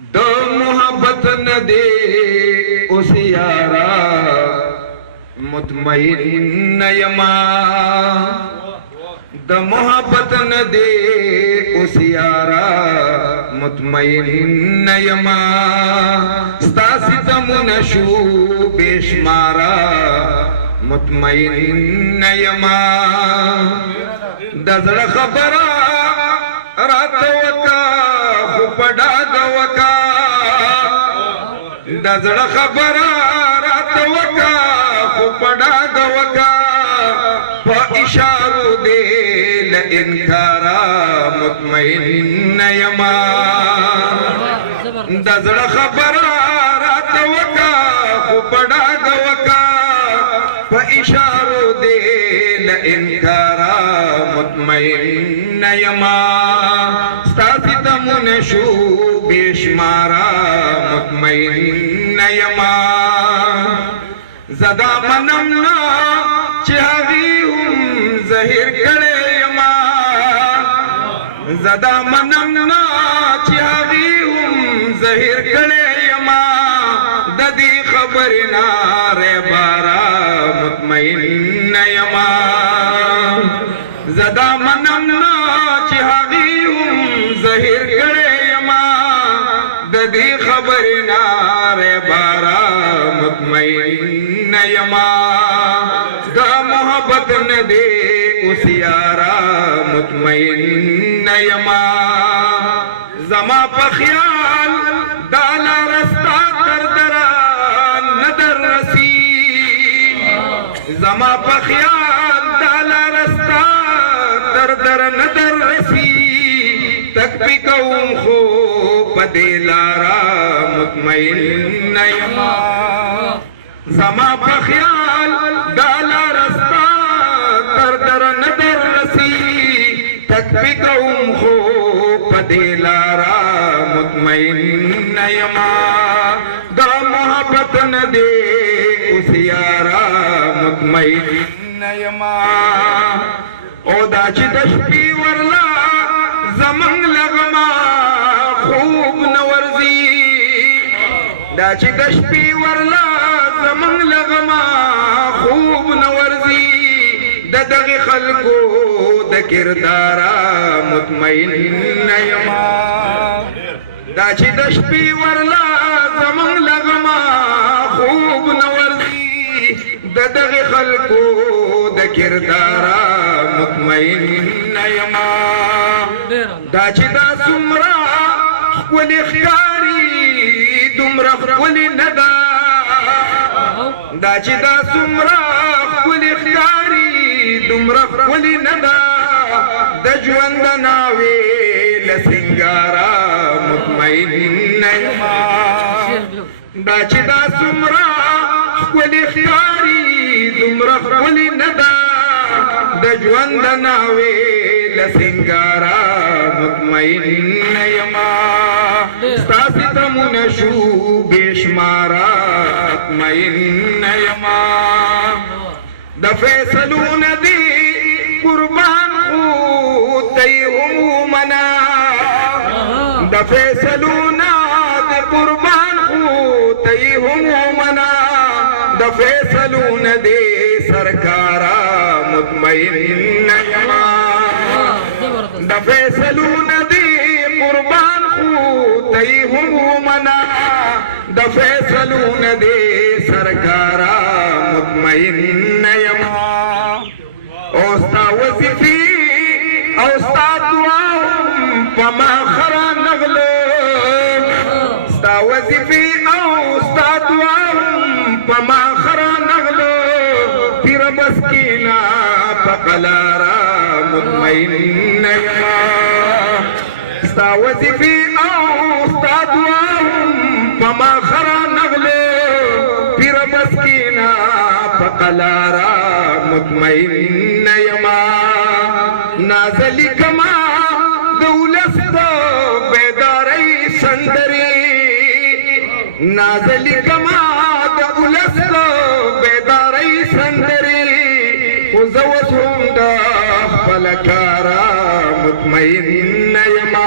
د محبت نه دې اوس یارا مطمئن یما د محبت نه دې اوس یارا مطمئن یما ستا ستمونه شو بشمارا مطمئن یما د زړه خبره راته وکا خو په ډاګ وکا د زړه خبره راته وکا خو په ډاګ وکا په اشارو دې له انکارا مطمئن یما د زړه خبره راته وکا خو په ډاګ وکا په اشارو دې له انکارا مطمئن یما ستاسې تمونه شو بشمارا مطمئن یما زدا منم نه چې هغې هم زهیر کړی یما زدا منم نه چې هغې هم زهیر کړی یما د دې خبرې نه ریبارا مطمئن یما زدا منم نه چې هغې هم زهیر کړی یما د دې خبرې نه ریبارا مطمئن یما د محبت نه دې اوس یارا مطمئن یما زما په خیال دا لاره ستا تر دره نه در رسي زما په خیال دا لاره ستا تر دره نه در رسي تک پی کوم خو په دې لاره مطمئن یما زما په خیال دا لاره ستا تر دره نه در رسي تک پی کوم خو په دې لاره مطمئن یما د محبت نه دې اوس یارا مطمئن یما او دا چې د شپې ورلا زمنګ لغما خوب نه ورځي دا چې د شپې ورلا زمنګ لغما خوب نه ورځي د دغه خلکو د کردارا مطمئن یما دا چې د شپې ورلا زمنګ لغما خوب نه ورځي د دغه خلکو د کردارا مطمئن یما دا چې دا څومره ښکلې ښکاري دومره ښکلې نه ده دا چې دا څومره ښکلې ښکاري دومره ښکلې نه ده د ژوند ناوې له سینګاره مطمئن یما دا چې دا څومره ښکلې ښکاري دومره ښکلې نه ده د ژوند ناوې له سینګاره مطمئن یما ستاسې تمونه شو بشماره مطمئن یما د فیصلو نه دې قربان خو ته یې ومنه د فیصلو نه دې قربان خو ته یې ومنه د فیصلو نه دې سرکارا مطمئن یما د فیصلو نه دې قربان خو ته یې ومنه د فیصلو نه دې سرکارا مطمئن یما او ستا وظیفې او ستا دعا هم په ما خره نغله ستا وظیفې او ستا دعا هم په ما خره نغله پیر مسکینا په قلاره مطمئن یما ستا وظیفې او ستا دعا هم په ما خره نغله پیر مسکینا په قلاره مطمئن یما نازلی کما د ولس د بیدارۍ سندرې نازلی کما